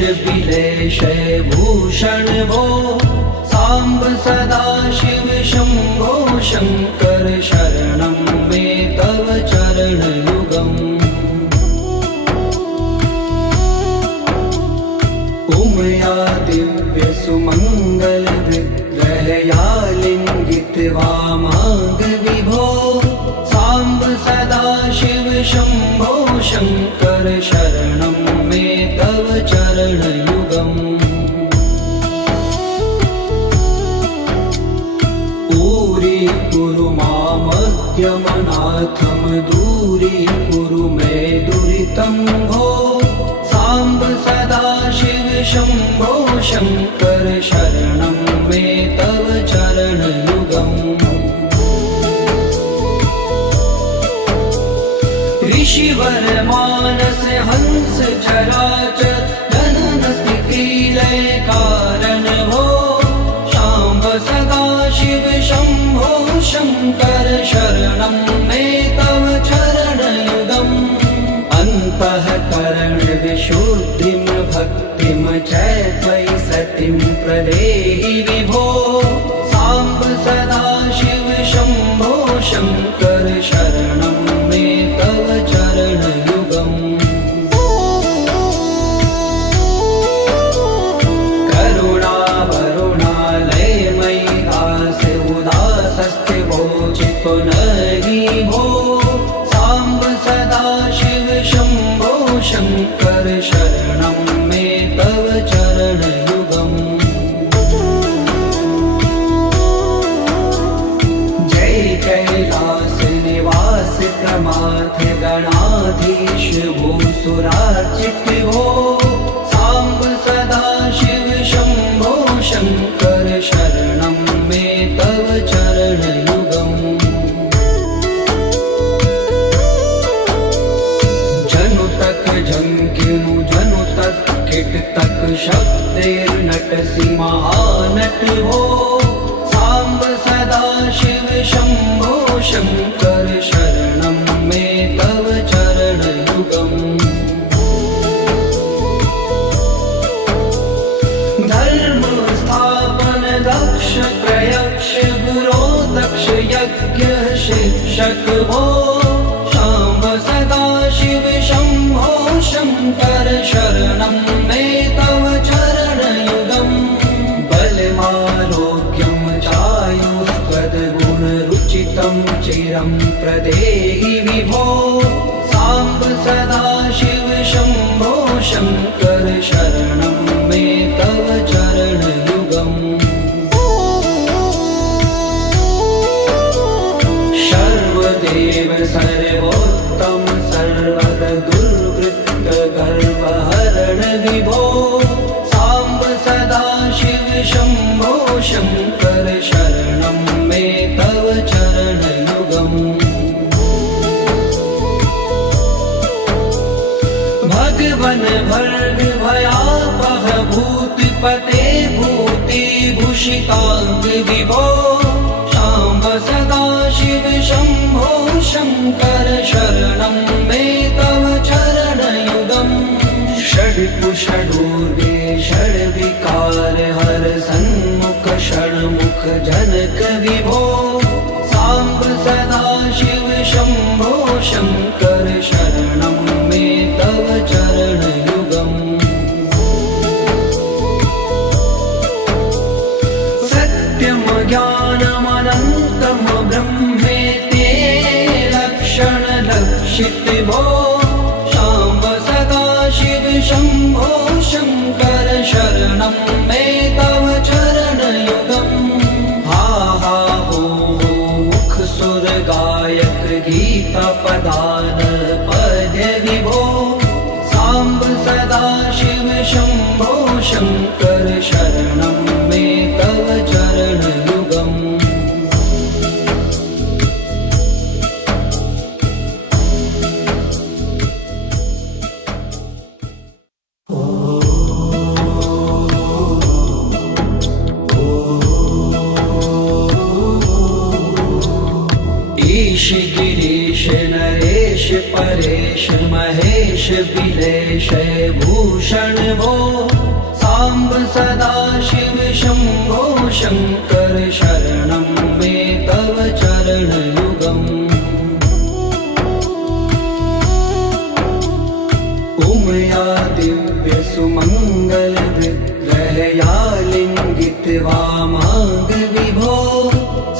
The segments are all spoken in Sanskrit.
बिलेश भूषण भो सांब सदा शिव शंभो शंकर शरणं मे तव चरणयुगम् उमया दिव्य सुमंगल विग्रहया लिंगित वामांग विभो सांब सदा शिव शंभो शंकर शरणं मे तव चरणयुगम् दूरी मामग्यमनाथम दूरी कुरु मे दुरितं भो सांब सदा शिव शंभो शंकर शरणं मे तव चरणयुगम् ऋषिवर मानस हंस चराचर जनन स्थिति लय कारण भो सांब सदा शिव शंभो शंकर शरणं मे तव चरणयुगम् अन्तःकरण विशुद्धिं भक्तिं च त्वयि सतिं प्रदेहि विभो सांब सदा शिव शंभो शंकर शरणं मे तव चरणयुगम् नही भो सांब सदा शिव शंभो शंकर शरणं मे तव चरणयुगम् जय कैलास निवास प्रमाथ गणाधीश भूसुरार्चित भो सांब सदा शिव शंभो शंकर शरणं मे तव चरणयुगम् जंकिनु जनु तक किट तक शब्देर्नटसि महानट भो सांब सदा शिव शंभो शंकर शरणं मे तव चरणयुगम् धर्म स्थापन दक्ष प्रयक्ष गुरो दक्ष यज्ञ शिक्षक भो सांब सदा शिव शंभो शंकर शरणं मे तव चरणयुगम् बलमारोग्यं चायुस्त्वद्गुणरुचितं चिरं प्रदेहि विभो सांब सदा शिव शंभो शंकर शरणं मे तव चरणयुगम् सर्वदेव सर्वोत्तम सर्वद दुर्वृत्त गर्वहरण विभो सांब सदा शिव शंभो शंकर शरणं मे तव चरणयुगम् भगवन भर्ग भयापह भूतिपते भूति भूषितांग विभो सांब सदा शिव शंभो शंकर शरणं मे तव चरणयुगम् षड्कुषडूर्वे षड्विकार हर सन्मुख षण्मुख जनक विभो सांब सदा शिव शंभो शंकर शरणं मे तव चरणयुगम् सत्यं ज्ञानमनन्तं ब्रह्मेति लक्षण लक्षित भो सांब सदा शिव शंभो शंकर शरणं मे तव चरणयुगम् हा हा हो मुख सुर गायक गीता पदान पद्य विभो सांब सदा शिव शंभो शंकर शरणं मे तव चरणयुगम् ईश गिरीश नरेश परेश महेश बिलेश भूषण भो साम्ब सदा शिव शम्भो शङ्कर शरणं मे तव चरणयुगम् उमया दिव्यसुमङ्गलविग्रहया लिङ्गितवामाङ्गविभो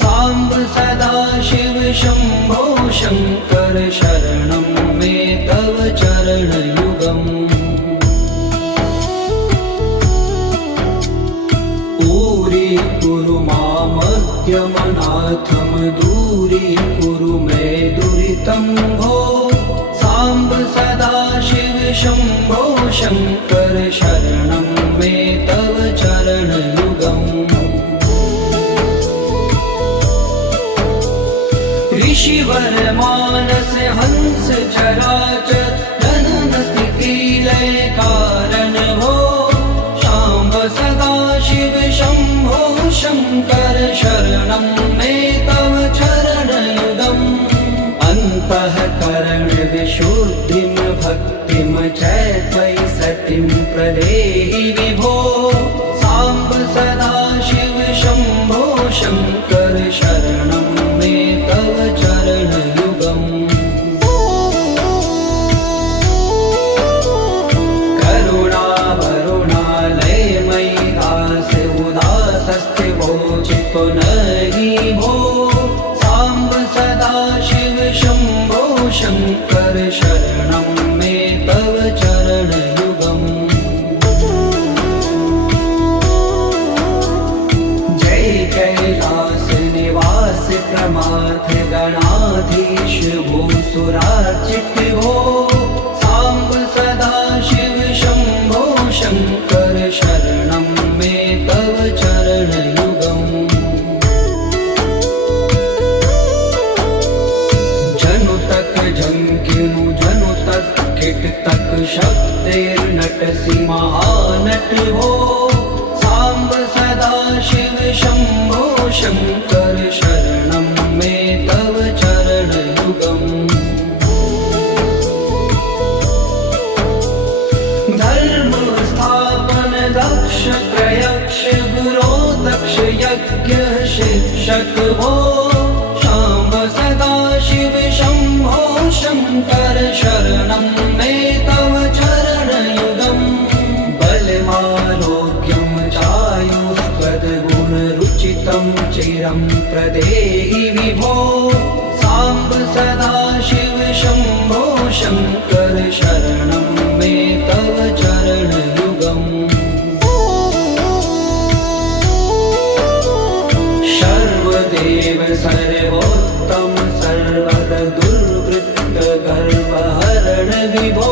साम्ब सदा शिव शम्भो शङ्कर शरणं मे तव चरणयुगम् कुरु मामद्यमनाथं दूरीकुरु मे दुरितं भो साम्ब सदा शिव शम्भो शङ्कर शरणं मे तव चरणयुगम् ऋषिवर मानस हंस चराचर जनन स्थिति लय कारण भो शाम्ब सदा शिव शम्भो शङ्कर शरणं मे तव चरणयुगम् अन्तःकरण विशुद्धिं भक्तिं च त्वयि सतिं प्रदेहि विभो साम्ब सदा शिव शम्भो शङ्कर शरणं मे तव चरणयुगम् चित्तो नहि भो साम्ब सदा शिव शम्भो शङ्कर शरणं मे तव चरणयुगम् जय कैलास निवास प्रमाथ गणाधीश भूसुरार्चित भो साम्ब सदा शिव शम्भो शङ्कर शरणं मे तव चरणयुगम् जंकिनु जनु तक किट तक शक्तिर्नटसि महानट भो साम्ब सदा शिव शम्भो शङ्कर शरणं मे तव चरणयुगम् धर्म स्थापन दक्ष प्रयक्ष गुरो दक्ष यज्ञ शिक्षक भो शाम्ब सदा शिव शम्भो शङ्कर शरणं मे तव चरणयुगम् बलमारोग्यं चायुस्त्वद्गुणरुचितं चिरं प्रदेहि विभो साम्ब सदा शिव शम्भो शङ्कर शरणं मे तव चरणयुगम् सर्वदेव सर्वोत्तम सर्वद दुर्वृत्त गर्वहरण विभो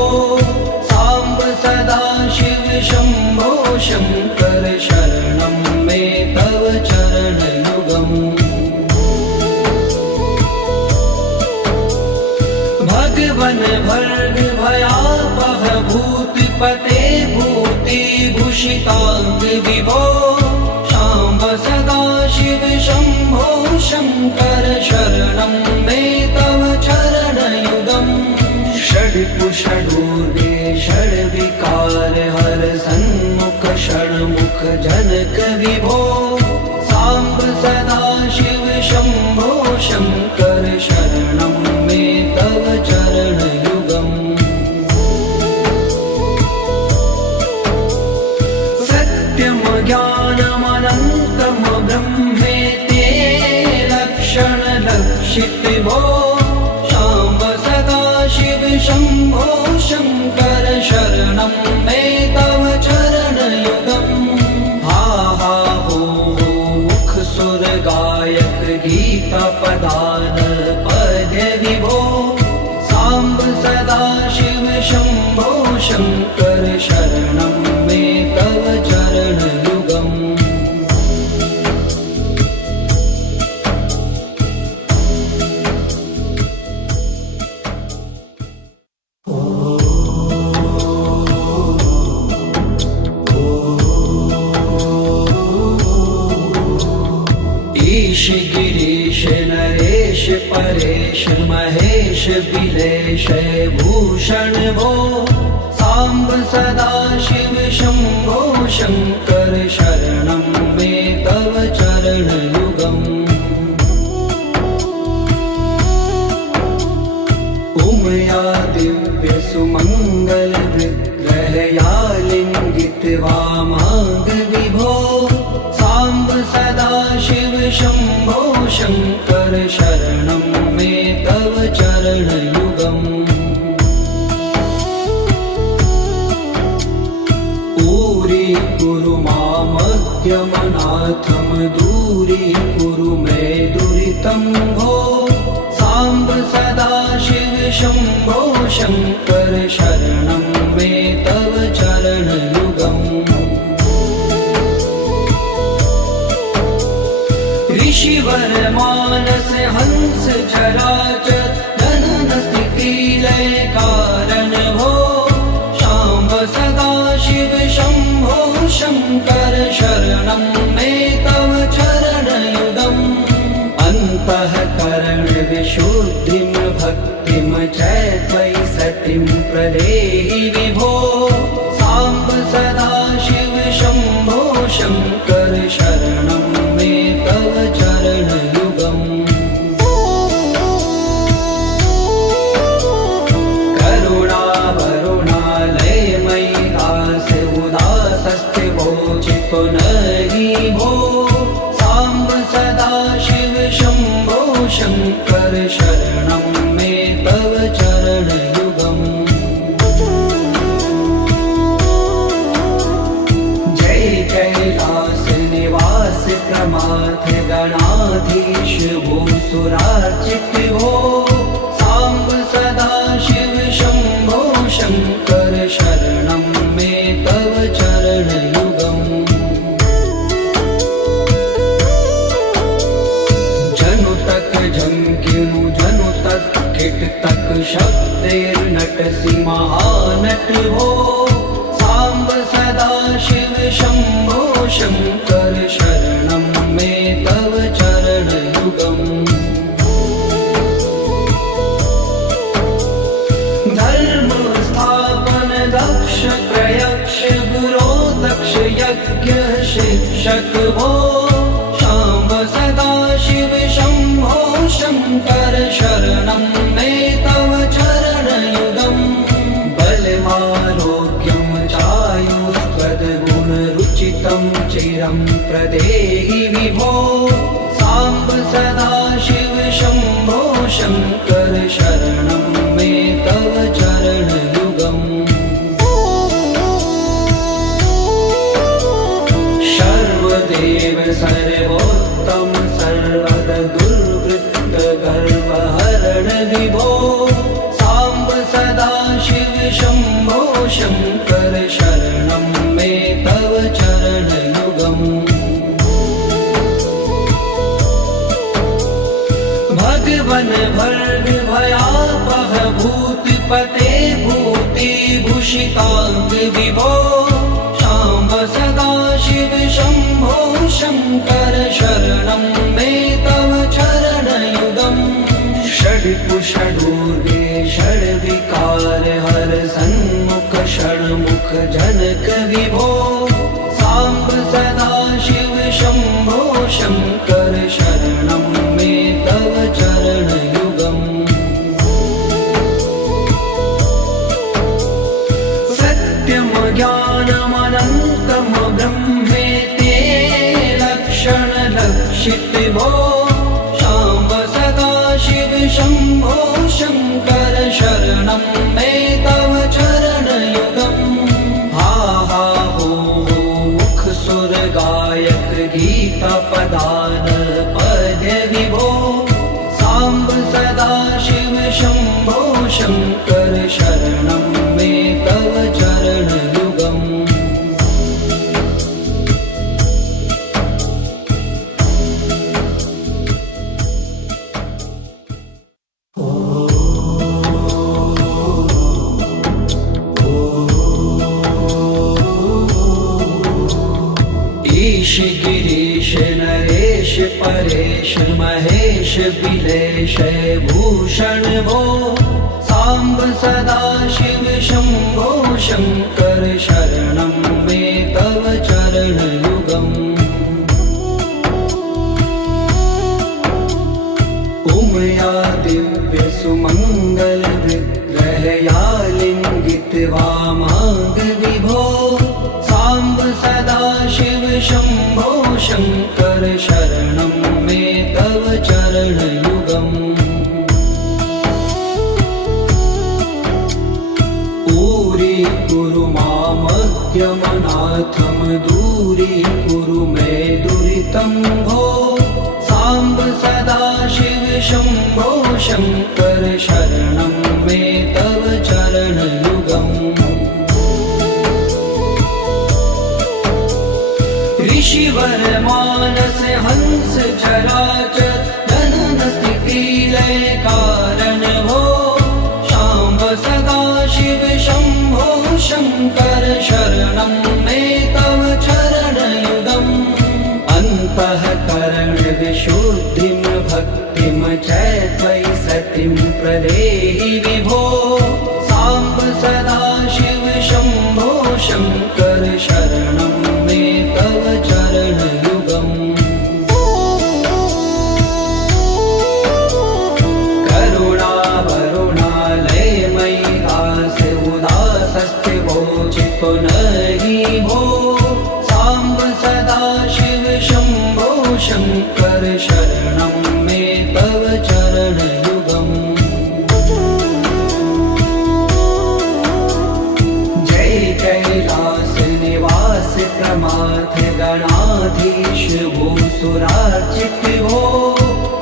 साम्ब सदा शिव शम्भो शङ्कर शरणं मे तव चरणयुगम् भगवन् भर्ग भयापह भूतिपते भूतिभूषिताङ्ग विभो शाम्ब सदा शिव शम्भो शङ्कर शरणं मे तव चरणयुगम् षड्पुषडूर्वे षड्विकार हर सन्मुख षण्मुख जनक विभो साम्ब सदा शिव शम्भो शङ्कर शरणं मे तव चरणयुगम् सत्यं ज्ञानमनन्तं ब्रह्मेति लक्षणलक्षित भो शाम्ब सदा शिव शम्भो शङ्कर शरणं मे तव चरणयुगम् हा हा हो मुख सुर गायक गीता पदान पद्य विभो साम्ब सदा शिव शम्भो शङ्कर शरणं मे तव चरणयुगम् ईश गिरीश नरेश परेश महेश बिलेश भूषण भो साम्ब सदा शिव शम्भो शङ्कर शरणं मे तव चरणयुगम् उमया दिव्यसुमङ्गलविग्रहया लिङ्गितवामाङ्गविभो साम्ब सदाशिव शम्भो शङ्कर शरणं मे तव चरणयुगम् दूरी मामद्यमनाथं दूरीकुरु मे दुरितं भो साम्ब सदाशिव शम्भो शङ्कर शरणं मे तव चरणयुगम् ऋषिवर मानस हंस चराचर जनन स्थिति लय कारण भो शाम्ब सदाशिव शम्भो शङ्कर शरणं मे तव चरणयुगम् अन्तःकरण विशुद्धिं भक्तिं च त्वयि सतिं प्रदेहि विभो साम्ब सदाशिव शम्भो शङ्कर शरणं मे तव चरणयुगम् नहि भो साम्ब सदाशिव शम्भो शङ्कर शरणं मे तव चरणयुगम् जय कैलास निवास प्रमाथ गणाधीश भूसुरार्चित भो साम्ब सदाशिव शम्भो शङ्कर शरणं मे तव चरणयुगम् जंकिनु जनु तक किट तक शब्देर्नटसि महानट भो साम्ब सदाशिव शम्भो शङ्कर शरणं मे तव चरणयुगम् धर्म स्थापन दक्ष प्रयक्ष गुरो दक्ष यज्ञ शिक्षक भो शाम्ब सदाशिव शम्भो शङ्कर शरणं मे तव चरणयुगम् बलमारोग्यं चायुस्त्वद्गुणरुचितं चिरं प्रदेहि विभो साम्ब सदाशिव शम्भो शङ्कर शरणं मे तव चरणयुगम् सर्वदेव सर्वोत्तम सर्वद दुर्वृत्त गर्वहरण विभो साम्ब सदाशिव शम्भो शङ्कर शरणं मे तव चरणयुगम् भगवन् भर्ग भयापह भूतिपते भूतिभूषिताङ्ग विभो शाम्ब सदाशिव शम्भो शङ्कर शरणं मे तव चरणयुगम् षड्पुषडूर्वे षड्विकार हर सन्मुख षण्मुख जनक विभो साम्ब सदाशिव शम्भो शङ्कर शरणं मे तव चरणयुगम् सत्यं ज्ञानमनन्तं ब्रह्मेते लक्षणलक्षित भो शाम्ब सदाशिव शम्भो शङ्कर शरणं मे तव चरणयुगम् हा हा हो मुख सुर गायक गीता पदान पद्य विभो साम्ब सदाशिव शम्भो शङ्कर शरणं मे तव चरणयुगम् ईश गिरीश नरेश परेश महेश बिलेश भूषण भो साम्ब सदाशिव शम्भो शङ्कर शरणं मे तव शम्भो शङ्कर शरणं मे तव चरणयुगम् दूरीकुरु मामद्यमनाथं दूरीकुरु मे दुरितं भो साम्ब सदाशिव शम्भो शङ्कर शरणं मे तव चरणयुगम् ऋषिवर मानस हंस चराचर जनन स्थिति लय कारण भो शाम्ब सदाशिव शम्भो शङ्कर शरणं मे तव चरणयुगम् अन्तःकरण विशुद्धिं भक्तिं च त्वयि सतिं प्रदेहि विभो साम्ब सदाशिव शम्भो शङ्कर शरणं मे तव चरणयुगम् करुणावरुणालयमयि दास उदासस्ते वोचितो नहि भो साम्ब सदाशिव शम्भो शङ्कर शरणं मे तव चरणयुगम् जय कैलास निवास प्रमाथ गणाधीश भूसुरार्चित भो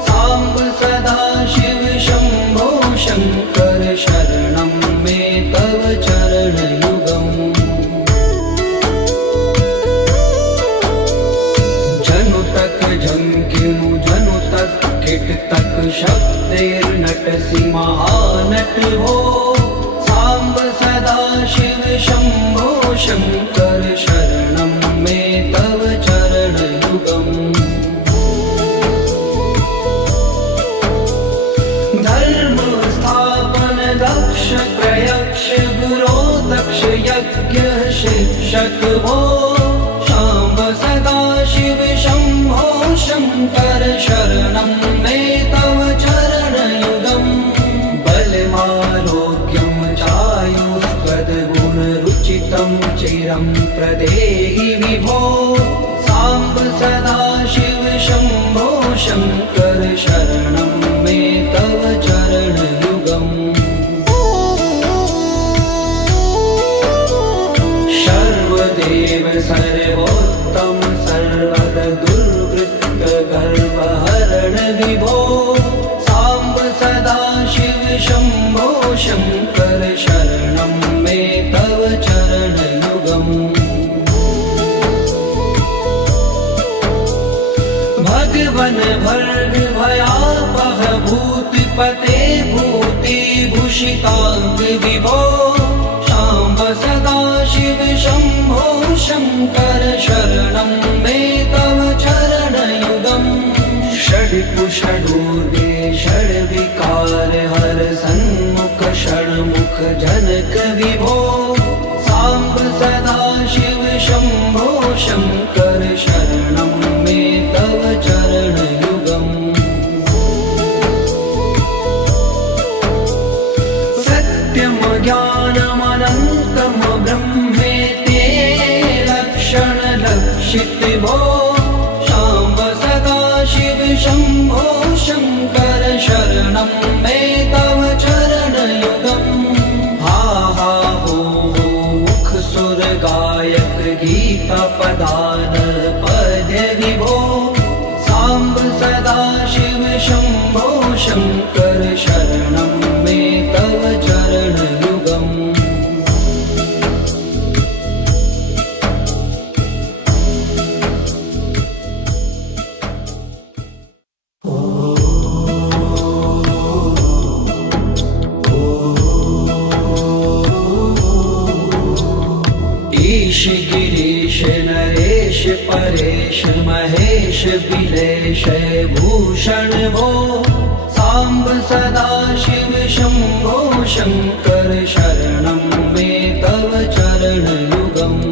साम्ब सदाशिव शम्भो शङ्कर शरणं मे तव चरणयुगम् जनुतक झंकिनु जनुतक किटतक शब्दैर्नटसि महानट भो साम्ब सदाशिव शम्भो शङ्कर शरणं मे तव चरणयुगम् धर्म स्थापन दक्ष प्रयक्ष गुरो दक्ष यज्ञ शिक्षक भो शाम्ब सदाशिव शम्भो शङ्कर शरणं मे तव चरणयुगम् बलमारोग्यं चायुस्त्वद्गुणरुचितं चिरं प्रदेहि विभो साम्ब सदाशिव शम्भो शङ्कर शरणं मे तव चरणयुगम् सर्वदेव सर्वोत्तम सर्वद दुर्वृत्त गर्वहरण विभो साम्ब सदाशिव शम्भो शङ्कर शरणं मे तव चरणयुगम् भगवन भर्ग भयापह भूतिपते भूतिभूषिताङ्ग विभो शाम्ब सदाशिव शम्भो शङ्कर शरणं मे तव चरणयुगम् षड्कुषडूर्वे षड्विकार हर सन्मुख षण्मुख जनक विभो साम्ब सदाशिव शम्भो शङ्कर शरणं मे तव चरणयुगम् सत्यं ज्ञानमनन्तं ब्रह्मेति लक्षणलक्षित भो शाम्ब सदाशिव शम्भो शङ्कर शरणं मे तव चरणयुगम् हा हा हो मुख सुर गायक गीता पदान पद्य विभो साम्ब सदाशिव शम्भो शङ्कर शरणं मे तव चरणयुगम् ईश गिरीश नरेश परेश महेश बिलेश भूषण भो साम्ब सदाशिव शम्भो शङ्कर शरणं मे तव चरणयुगम्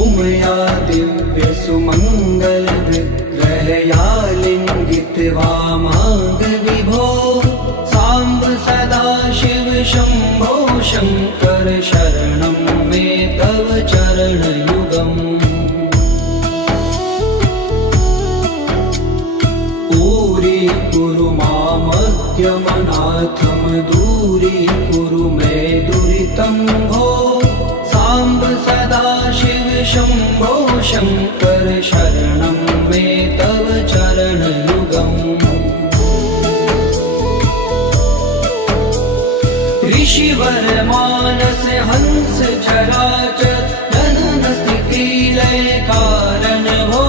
उमया दिव्य सुमङ्गल विग्रहया लिङ्गित वामाङ्ग विभो साम्ब सदाशिव शम्भो शङ्कर शरणं सदाशिव शम्भो शङ्कर शरणं मे तव चरणयुगम् ऋषिवर मानस हंस चराचर जनन स्थिति लय कारण भो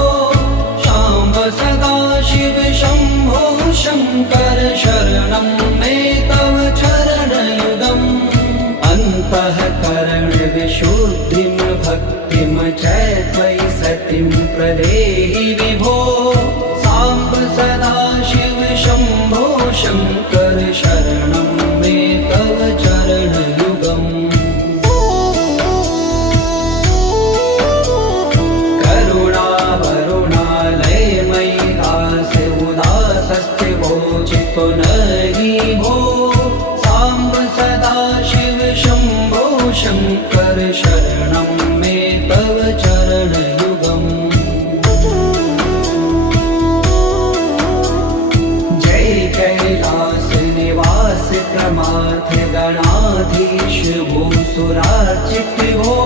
शाम्ब सदाशिव शम्भो शङ्कर शरणं मे तव चरणयुगम् अन्तःकरण विशुद्धिं भक्तिं च त्वयि सतिं प्रदेहि विभो साम्ब सदाशिव शम्भो शङ्कर शरणं मे तव चरणयुगम् करुणावरुणालयमयि दास उदासस्थिवोचितो नहि भो साम्ब सदाशिव शम्भो शङ्कर शरणं मे तव चरणयुगम् जय कैलास निवास प्रमाथ गणाधीश भूसुरार्चित भो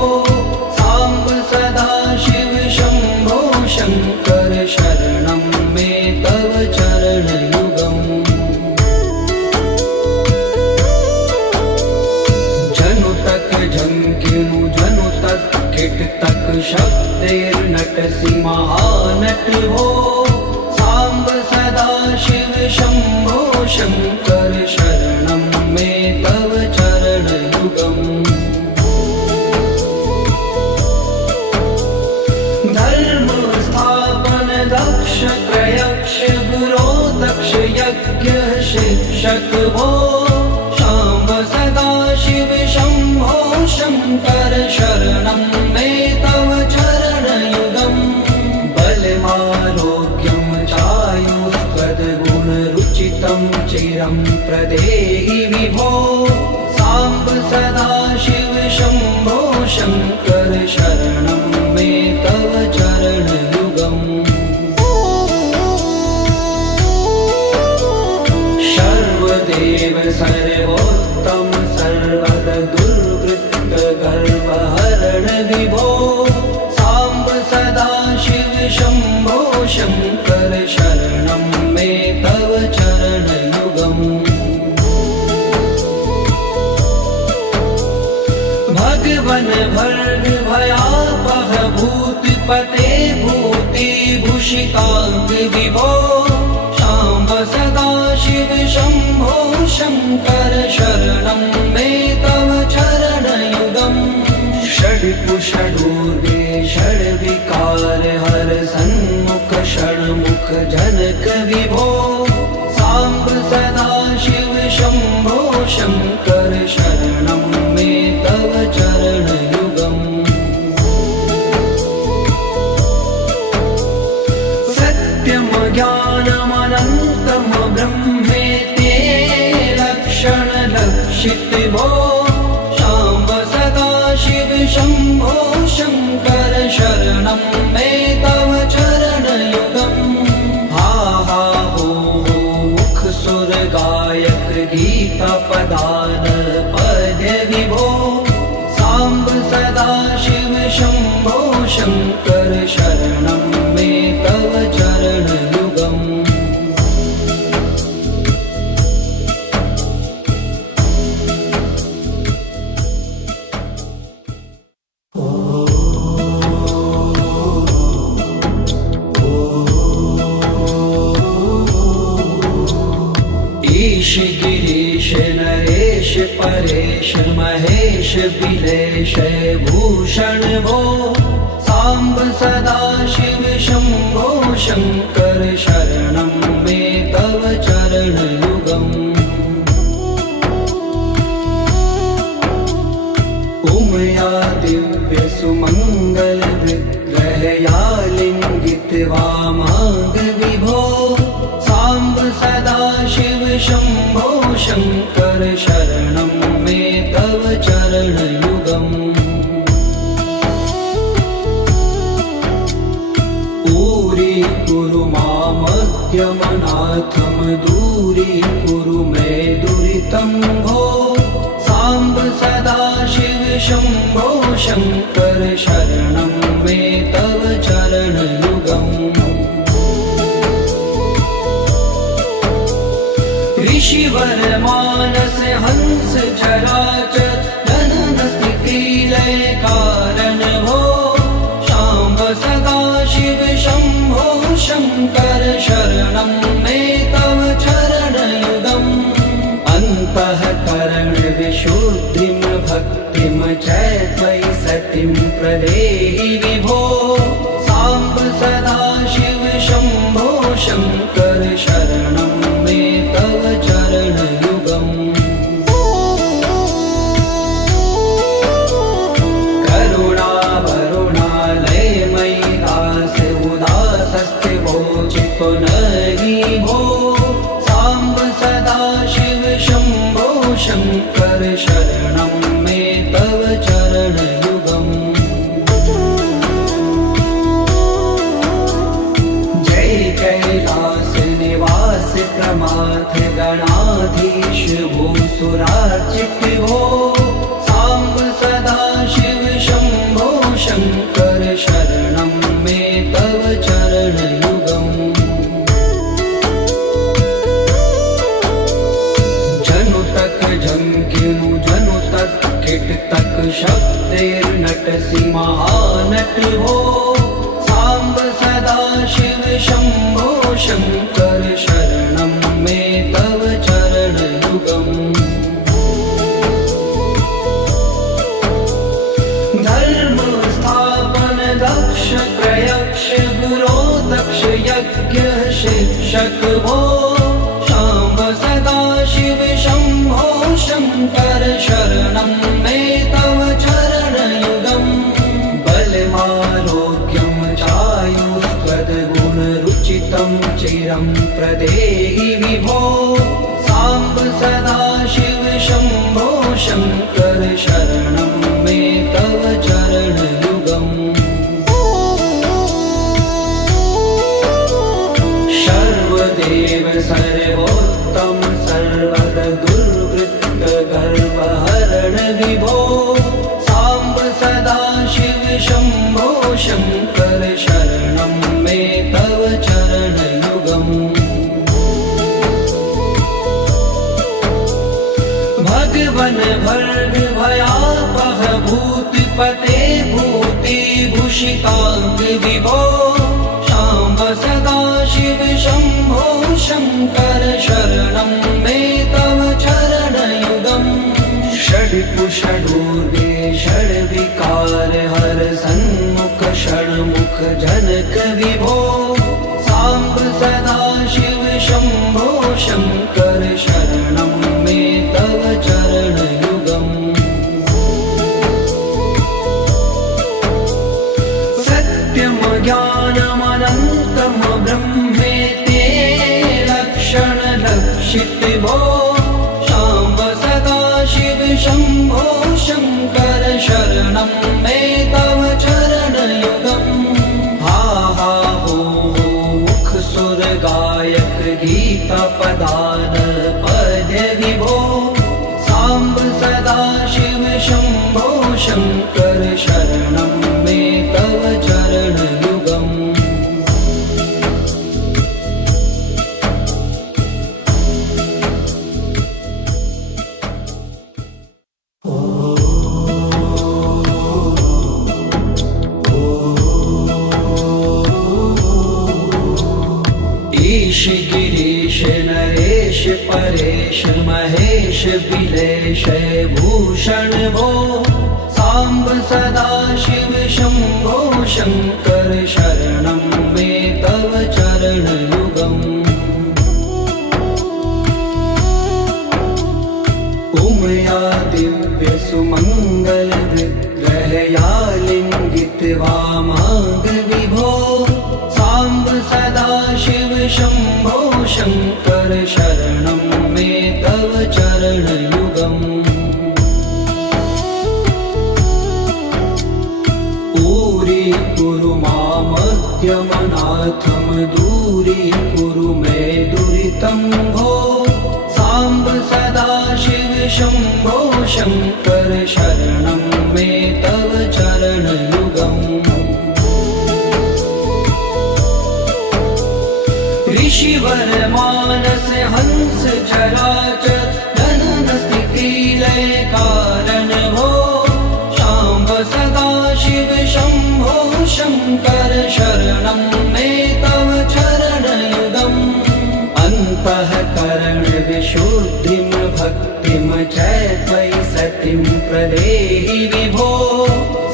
साम्ब सदाशिव शम्भो शङ्कर शरणं मे तव चरणयुगम् जनुतक झंकिनु जनुतक किटतक शब्दैर्नटसि महानट भो साम्ब सदाशिव शम्भो शङ्कर शरणं मे तव चरणयुगम् धर्म स्थापन दक्ष प्रयक्ष गुरो दक्ष यज्ञ शिक्षक भो शाम्ब सदाशिव शम्भो शङ्कर शरणं मे तव चरणयुगम् बलमारोग्यं चायुस्त्वद्गुणरुचितं चिरं प्रदेहि विभो साम्ब सदाशिव शम्भो शङ्कर शरणं मे तव चरणयुगम् सर्वदेव सर्वोत्तम सर्वद दुर्वृत्त गर्वहरण विभो साम्ब सदाशिव शम्भो शङ्कर शरणं मे तव चरणयुगम् भगवन भर्ग भयापह भूतपते भूतिभूषिताङ्ग विभो शाम्ब सदाशिव शम्भो शङ्कर शरणं मे तव चरणयुगम् षड्पुषडूर्वे षड्विकार हर सन्मुख षण्मुख जनक विभो साम्ब सदाशिव शम्भो शङ्कर शरणं मे तव चरणयुगम् सत्यं ज्ञानमनन्तं ब्रह्मेति लक्षणलक्षित भो शाम्ब सदाशिव शम्भो शङ्कर शरणं मे तव चरणयुगम् हा हा हो मुख सुर गायक गीता पदान पद्य विभो साम्ब सदाशिव शम्भो शङ्कर शरणं मे तव चरणयुगम् ईश गिरीश नरेश परेश महेश बिलेश भूषण भो साम्ब सदाशिव शम्भो शङ्कर शरणं मे तव चरणयुगम् उमया दिव्य सुमङ्गल विग्रहया लिङ्गित वामाङ्ग विभो साम्ब सदाशिव शम्भो शङ्कर शरणं मे तव चरणयुगम् दूरी मामज्ञमनाथं दूरीकुरु मे दुरितं भो साम्ब सदाशिव शम्भो शङ्कर शरणं मे तव चरणयुगम् ऋषिवर मानस हंस चराचर जनन स्थिति लय कारण भो शाम्ब सदा शिव शम्भो शङ्कर शरणं मे तव चरणयुगम् अन्तःकरण विशुद्धिं भक्तिं च त्वयि सतिं प्रदेहि विभो साम्ब सदा शिव शम्भो शङ्कर शरणं मे तव चरणयुगम् करुणावरुणालयमयि दास उदासस्थिवोचितो नहि भो साम्ब सदा शिव शम्भो शङ्कर शरणं मे तव चरणयुगम् जय कैलास निवास प्रमाथ गणाधीश भूसुरार्चित भो साम्ब सदा शिव शम्भो शङ्कर शरणं मे तव चरणयुगम् जनु तक झंकिनु जनु तक किट तक शब्दैर्नटसि महानट भो साम्ब सदा शिव शम्भो शङ्कर शरणं मे तव चरणयुगम् धर्म स्थापन दक्ष प्रयक्ष गुरो दक्ष यज्ञ शिक्षक भो शाम्ब सदा शिव शम्भो शङ्कर शरणं मे तव चरणयुगम् बलमारोग्यं चायुस्त्वद्गुणरुचितं चिरं प्रदेहि विभो साम्ब सदा शिव शम्भो शङ्कर शरणं मे तव चरणयुगम् सर्वदेव सर्वोत्तम सर्वद दुर्वृत्त गर्वहरण विभो साम्ब सदा शिव शम्भो शङ्कर शरणं मे तव चरणयुगम् भगवन भर्ग भयापह भूतिपते भूतिभूषिताङ्ग विभो शाम्ब सदा शिव शम्भो शङ्कर शरणं मे तव चरणयुगम् षड्पुषडूर्वे षड्विकार हर सन्मुख षण्मुख जनक विभो साम्ब सदा शिव शम्भो शङ्कर शरणं मे तव चरणयुगम् सत्यं ज्ञानमनन्तं ब्रह्मेति लक्षण लक्षित भो शाम्ब सदा शिव शम्भो शङ्कर शरणं मे तव चरणयुगम् हा हा हो मुख सुर गायक गीता पदान पद्य विभो साम्ब सदा शिव शम्भो शङ्कर शरणं मे तव चरणयुगम् ईश गिरीश नरेश परेश महेश बिलेश भूषण भो साम्ब सदा शिव शम्भो शङ्कर शरणं मे तव चरणयुगम् उमया दिव्य सुमङ्गल विग्रहया लिङ्गित वामाङ्ग विभो साम्ब सदा शिव शम्भो शङ्कर शरणं मे तव चरणयुगम् दूरीकुरु मामद्यमनाथं दूरीकुरु मे दुरितं भो साम्ब सदा शिव शम्भो शङ्कर शरणं मे तव शिव शम्भो शङ्कर शरणं मे तव चरणयुगम् अन्तःकरण विशुद्धिं भक्तिं च त्वयि सतिं प्रदेहि विभो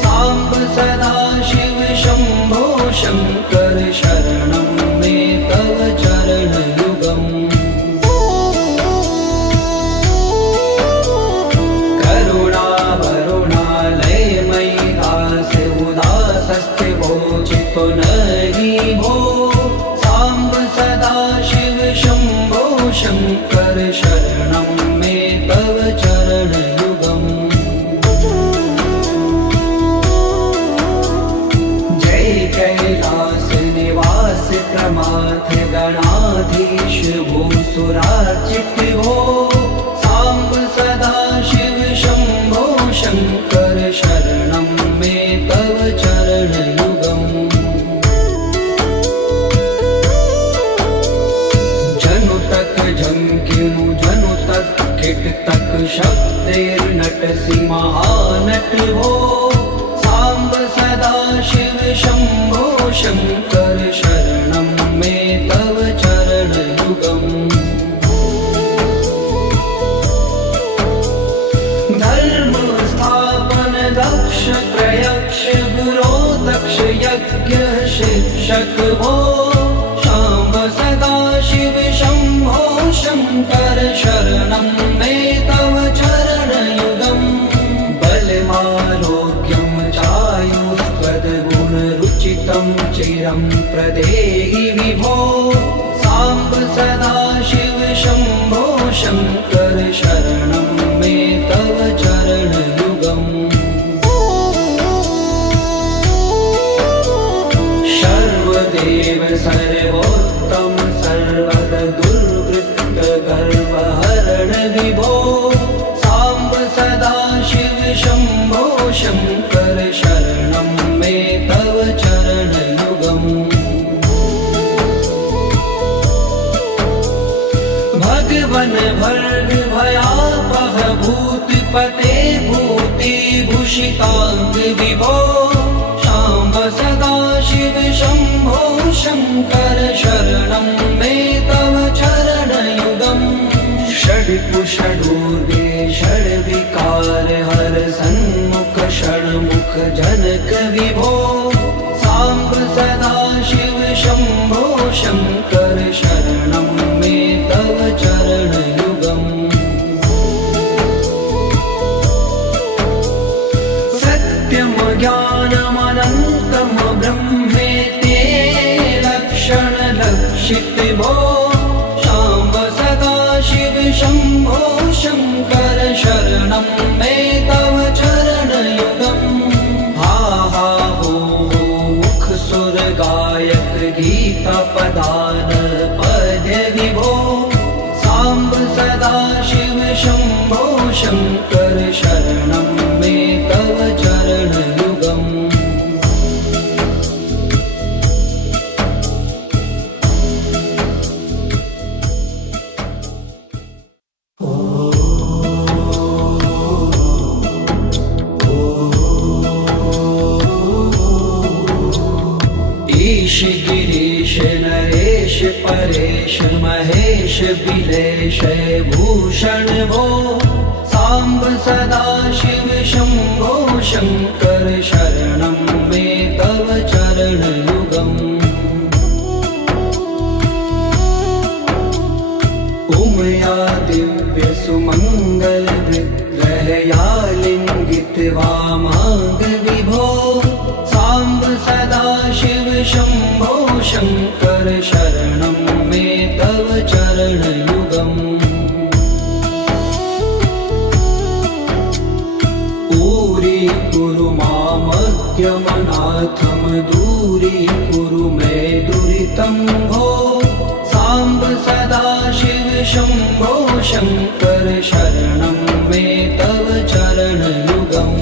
साम्ब सदा शिव शम्भो शङ्कर शरणं मे तव चरणयुगम् करुणावरुणालयमयि दास्य उदासस्ते वोचितो नहि भो साम्ब सदा शिव शम्भो शङ्कर शरणं मे तव चरणयुगम् जय कैलास निवास प्रमाथ गणाधीश भूसुरार्चित भो साम्ब सदा शिव शम्भो शङ्कर शरणं मे तव चरणयुगम् जनु तक झंकिनु जनु तक किट तक शब्दैर्नटसि महानट भो साम्ब सदा शिव शम्भो शङ्कर शरणं मे तव चरणयुगम् धर्म स्थापन दक्ष प्रयक्ष गुरो दक्ष यज्ञ शिक्षक भो शाम्ब सदा शिव शम्भो शङ्कर शरणं मे तव चरणयुगम् बलमारोग्यं चायुस्त्वद्गुणरुचितं चिरं प्रदेहि विभो साम्ब सदा शिव शम्भो शङ्कर शरणं मे तव चरणयुगम् सर्वदेव सर्वोत्तम सर्वद दुर्वृत्त गर्वहरण विभो साम्ब सदा शिव शम्भो शङ्कर शरणं मे तव चरणयुगम् भगवन भर्ग भयापह भूतिपते भूतिभूषिताङ्ग विभो शाम्ब सदा शिव शम्भो शङ्कर शरणं मे तव चरणयुगम् षड्कुषडूर्वे षड्विकार हर सन्मुख षण्मुख जनक विभो साम्ब सदा शिव शम्भो शङ्कर शरणं मे तव चरणयुगम् सत्यं ज्ञानमनन्तं ब्रह्मेति लक्षणलक्षित भो शाम्ब सदा शिव शम्भो शङ्कर शरणं मे तव चरणयुगम् हा हा हो मुख सुर गायक गीता पदान पद्य विभो साम्ब सदा शिव शम्भो शङ्कर शरणं मे तव चरणयुगम् ईश गिरीश नरेश परेश महेश बिलेश भूषण भो साम्ब सदा शिव शम्भो शङ्कर शरणं मे तव चरणयुगम् उमया दिव्य सुमङ्गल विग्रहया लिङ्गित वामाङ्ग विभो साम्ब सदा शिव शम्भो शङ्कर शरणं मे तव चरणयुगम् दूरीकुरु मामज्ञमनाथं दूरीकुरु मे दुरितं भो साम्ब सदा शिव शम्भो शङ्कर शरणं मे तव चरणयुगम्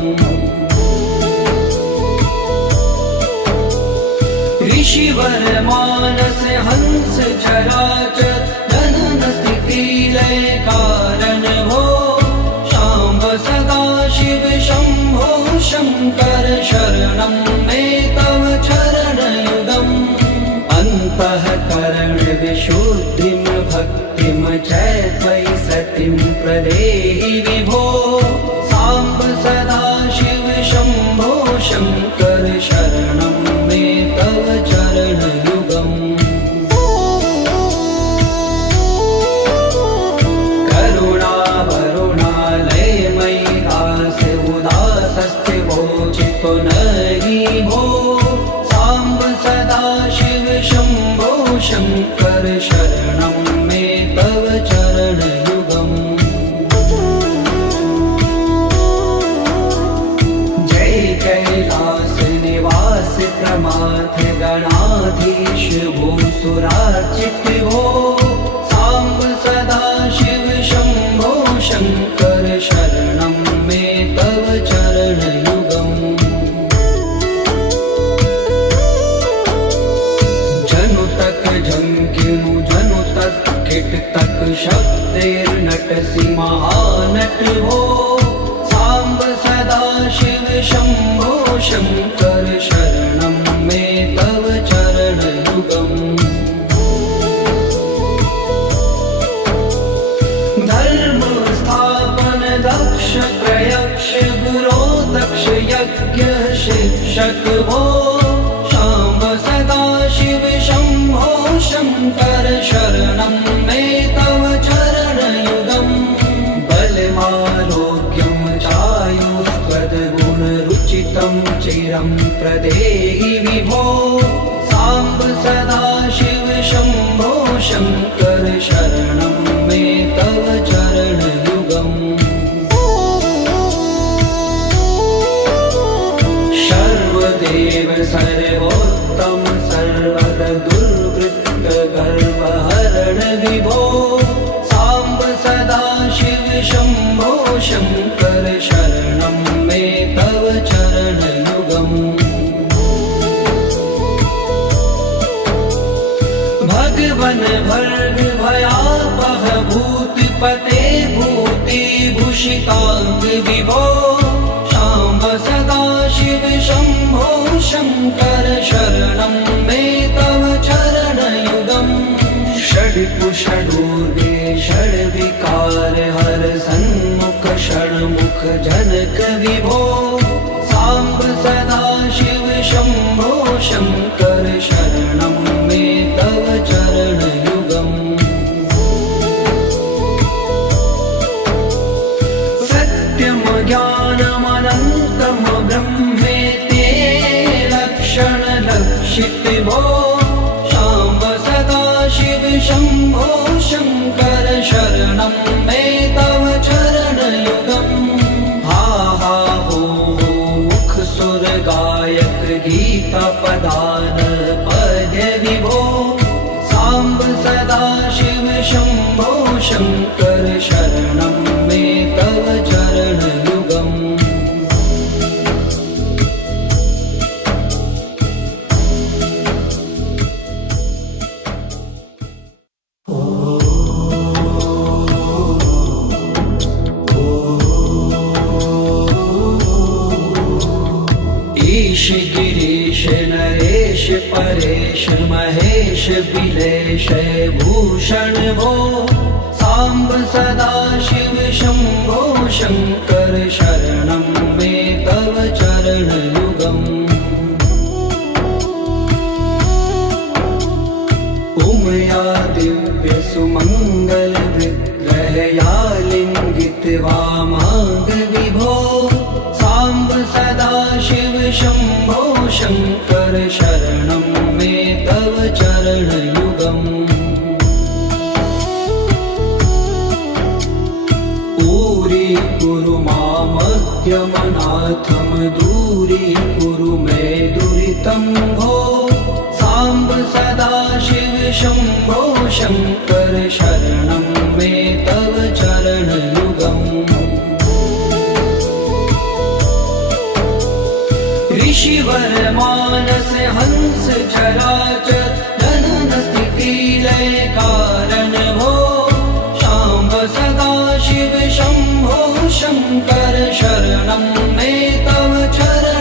ऋषिवर मानस हंस चराचर जनन स्थिति लय कारण भो शाम्ब सदा शिव शम्भो शङ्कर शङ्कर शरणं मे तव चरणयुगम् अन्तःकरण विशुद्धिं भक्तिं च त्वयि सतिं प्रदेहि विभो साम्ब सदा शिव शम्भो शङ्कर शरणं मे तव चरणयुगम् तो नहीं भो साम्ब सदा शिव शम्भो शङ्कर शरणं मे तव चरणयुगम् जय कैलास निवास प्रमाथ गणाधीश भूसुरार्चित भो साम्ब सदा शिव शम्भो शङ्कर शरणं मे तव चरणयुगम् जनु तक किट तक शब्देर्नटसि महानट हो साम्ब सदा शिव शम्भो शङ्कर शरणं मे तव चरणयुगम् धर्म स्थापन दक्ष प्रयक्ष गुरो दक्ष यज्ञ शिक्षक भो शाम्ब सदा शिव शम्भो शङ्कर शरणं मे तव चरणयुगम् बलमारोग्यं चायुस्त्वद्गुणरुचितं चिरं प्रदेहि विभो साम्ब सदा शिव शम्भो शङ्कर शरणं मे तव चरणयुगम् सर्वदेव सर्वोत्तम सर्वद दुर्वृत्त गर्वहरण विभो साम्ब सदा शिव शम्भो शङ्कर शरणं मे तव चरणयुगम् भगवन् भर्ग भयापह भूतिपते भूतिभूषिताङ्ग विभो साम्ब सदा शिव शम्भो शङ्कर शरणं मे तव चरणयुगम् षड्पुषडूर्वे षड्विकार हर सन्मुख षण्मुख जनक विभो साम्ब सदा शिव शम्भो शङ्कर शरणं मे तव चरणयुगम् सत्यं ज्ञानमनन्तं ब्रह्मेति लक्षणलक्षित भो साम्ब सदा शिव शम्भो शङ्कर शरणं मे तव चरणयुगम् हा हा हो मुख सुर गायक गीता पदान पद्य विभो साम्ब सदा शिव शम्भो शङ्कर शरणं मे तव चरणयुगम् ईश गिरीश नरेश परेश महेश बिलेश भूषण भो साम्ब सदा शिव शम्भो शङ्कर शरणं मे तव चरणयुगम् उमया दिव्य सुमङ्गल विग्रहया लिङ्गित वामाङ्ग विभो साम्ब सदा शिव शम्भो शङ्कर शरणं मे तव चरणयुगम् दूरीकुरु मामज्ञमनाथं दूरीकुरु मे दुरितं भो साम्ब सदा शिव शम्भो शङ्कर शरणं मे तव चरणयुगम् ऋषिवर मानस हंस चराचर जनन स्थिति लय कारण भो शाम्ब सदा शिव शम्भो शङ्कर शरणं मे तव चरण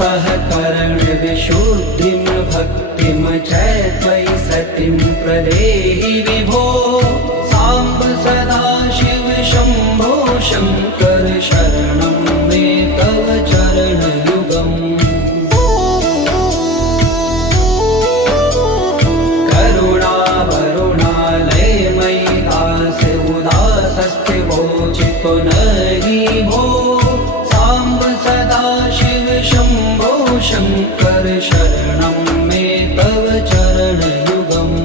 अन्तःकरण विशुद्धिं भक्तिं च त्वयि सतिं प्रदेहि विभो साम्ब सदा शिव शम्भो शङ्कर शरणं मे तव चरणयुगम् करुणावरुणालयमयि दास उदासस्थिवोचितो नहि भो साम्ब सदा शिव शम्भो शङ्कर शरणं मे तव चरणयुगम्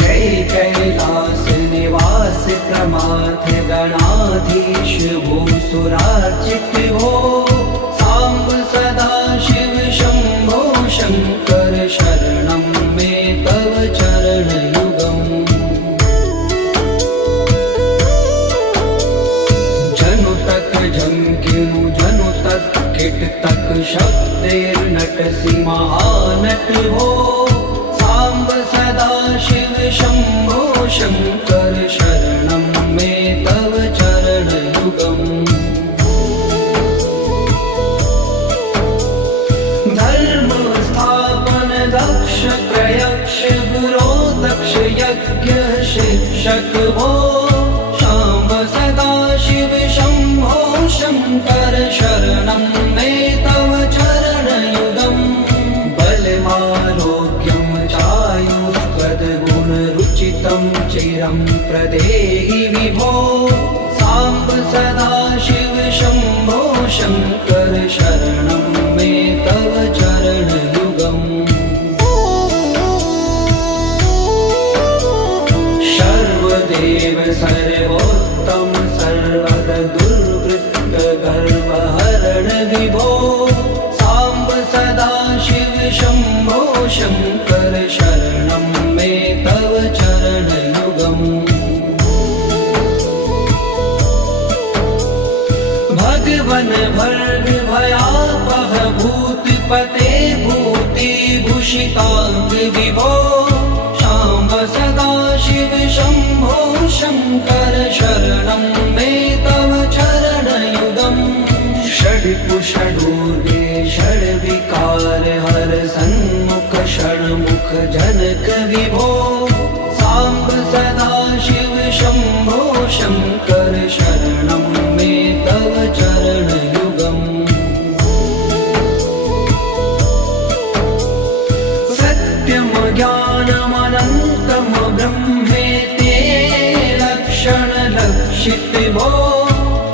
जय कैलास निवास प्रमाथ गणाधीश भूसुरार्चित भो साम्ब सदा शिव शम्भो शङ्कर शरणं मे तव चरणयुगम् जनु तक झंकिनु जनु तक किट तक शब्देर्नटसि महानट भो साम्ब सदा शिव शम्भो शङ्कर शरणं मे तव चरणयुगम् धर्म स्थापन दक्ष प्रयक्ष गुरो दक्ष यज्ञ शिक्षक भो शाम्ब सदा शिव शम्भो शङ्कर शरणं मे तव चरणयुगम् बलमारोग्यं चायुस्त्वद्गुणरुचितं चिरं प्रदेहि विभो साम्ब सदा शिव शम्भो शङ्कर शरणं मे तव चरणयुगम् सर्वदेव सर्वोत्तम सर्वद दुर्वृत्त गर्वहरण विभो साम्ब सदा शिव शम्भो शङ्कर शरणं मे तव चरणयुगम् भगवन भर्ग भयापह भूतिपते भूतिभूषिताङ्ग विभो शाम्ब सदा शिव शम्भो शङ्कर शरणं मे तव चरणयुगम् षड्पुषडूर्वे षड्विकार हर सन्मुख षण्मुख जनक विभो साम्ब सदा शिव शम्भो शङ्कर शरणं मे तव चरणयुगम् सत्यं ज्ञानमनन्तं ब्रह्मेति लक्षणलक्षित भो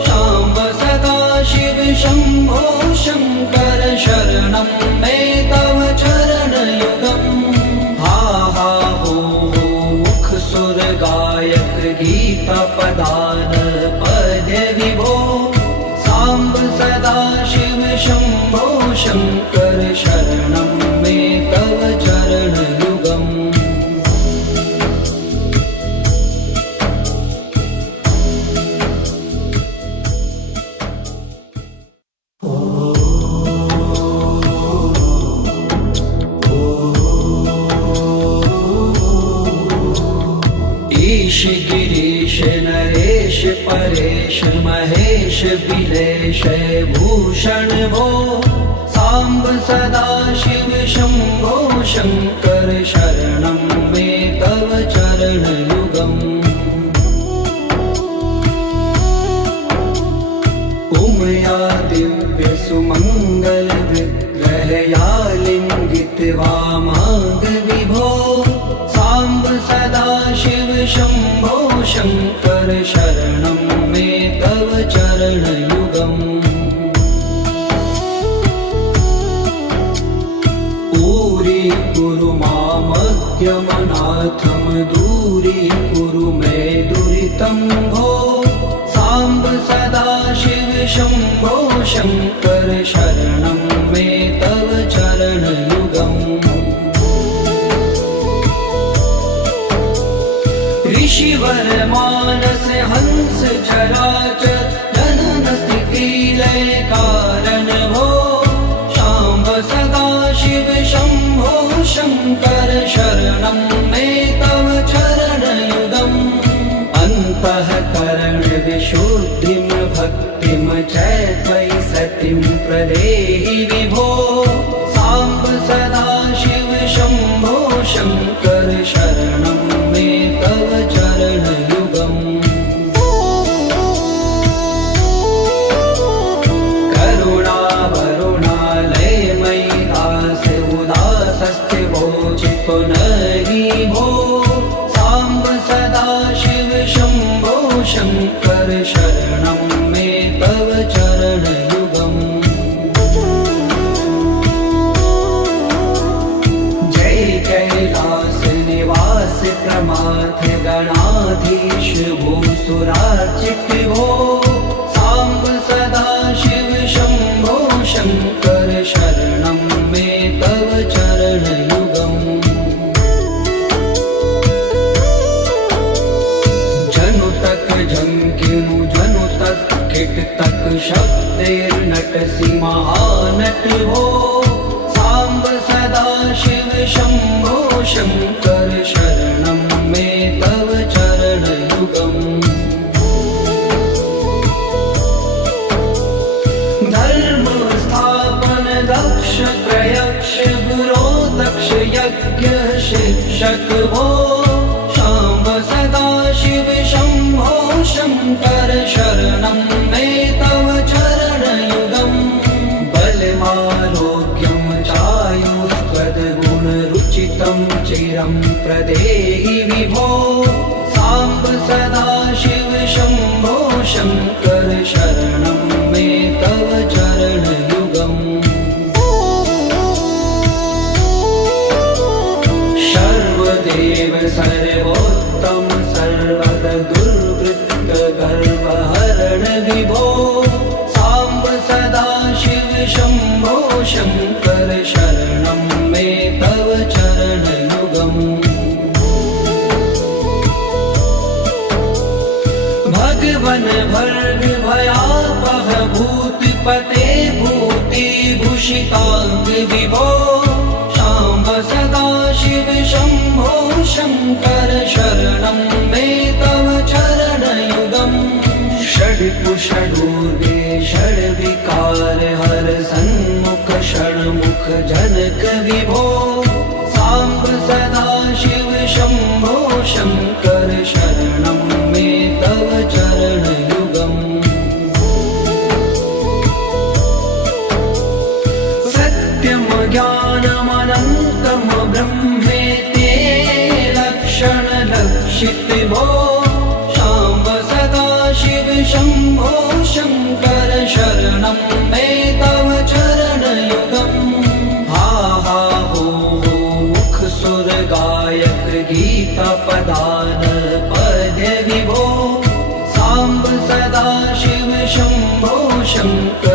शाम्ब सदा शिव शम्भो शङ्कर शरणं मे तव चरणयुगम् हा हा हो मुख सुर गायक गीता पदान पद्य विभो साम्ब सदा शिव शम्भो शङ्कर शरणं मे तव चरणयुगम् ईश गिरीश नरेश परेश महेश बिलेश भूषण भो साम्ब सदा शिव शम्भो शङ्कर शरणं मे तव चरणयुगम् उमया दिव्य सुमङ्गल विग्रहया लिङ्गित वामाङ्ग विभो साम्ब सदा शिव शम्भो शङ्कर शरणं मे तव चरणयुगम् दूरी मामज्ञमनाथं दूरी कुरु मे दुरितं भो साम्ब सदा शिव शम्भो शङ्कर शरणं मे तव चरणयुगम् ऋषिवर मानस हंस चराचर जनन स्थिति लय कारण भो शाम्ब सदा शिव शम्भो शङ्कर शरणं मे तव चरणयुगम् अन्तःकरण विशुद्धिं भक्ति मुक्तिं च त्वयि सतिं प्रदेहि विभो साम्ब सदाशिव शम्भो शङ्कर शरणं मे तव चरणयुगम् करुणावरुणालयमयि दास्य उदासस्ते वोचितो नहि भो साम्ब सदाशिव शम्भो शङ्कर शरणं मे तव चरणयुगम् जय कैलास निवास प्रमाथ गणाधीश भूसुरार्चित भो साम्ब सदाशिव शम्भो शङ्कर शरणं मे तव चरणयुगम् जनु तक झंकिनु जनु तक किट तक शब्दैर्नटसि महानट भो साम्ब सदाशिव शम्भो शङ्कर शरणं मे तव चरणयुगम् धर्म स्थापन दक्ष त्रयक्ष गुरो दक्ष यज्ञ शिक्षक भो शाम्ब सदाशिव शम्भो शङ्कर शरणं मे तव चरणयुगम् बलमारोग्यं चायुस्त्वद्गुणरुचितं चिरं प्रदेहि विभो साम्ब सदाशिव शम्भो शङ्कर शरणं मे तव चरणयुगम् सर्वदेव सर्वोत्तम सर्वद दुर्वृत्त गर्वहरण विभो साम्ब सदाशिव शम्भो शङ्कर शरणं मे तव चरणयुगम् भगवन् भर्ग भयापह भूतिपते भूतिभूषिताङ्ग विभो शाम्ब सदाशिव शम्भो शङ्कर शरणं मे तव चरणयुगम् षड्कुषडूर्वे षड्विकार हर सन्मुख षण्मुख जनक विभो साम्ब सदाशिव शम्भो शङ्कर शरणं मे तव चरणयुगम् सत्यं ज्ञानमनन्तं ब्रह्मेति लक्षणलक्षित भो शाम्ब सदाशिव शम्भो शङ्कर शरणं मे तव चरणयुगम् हा हा हो मुख सुर गायक गीता पदान पद्य विभो साम्ब सदाशिव शम्भो शङ्कर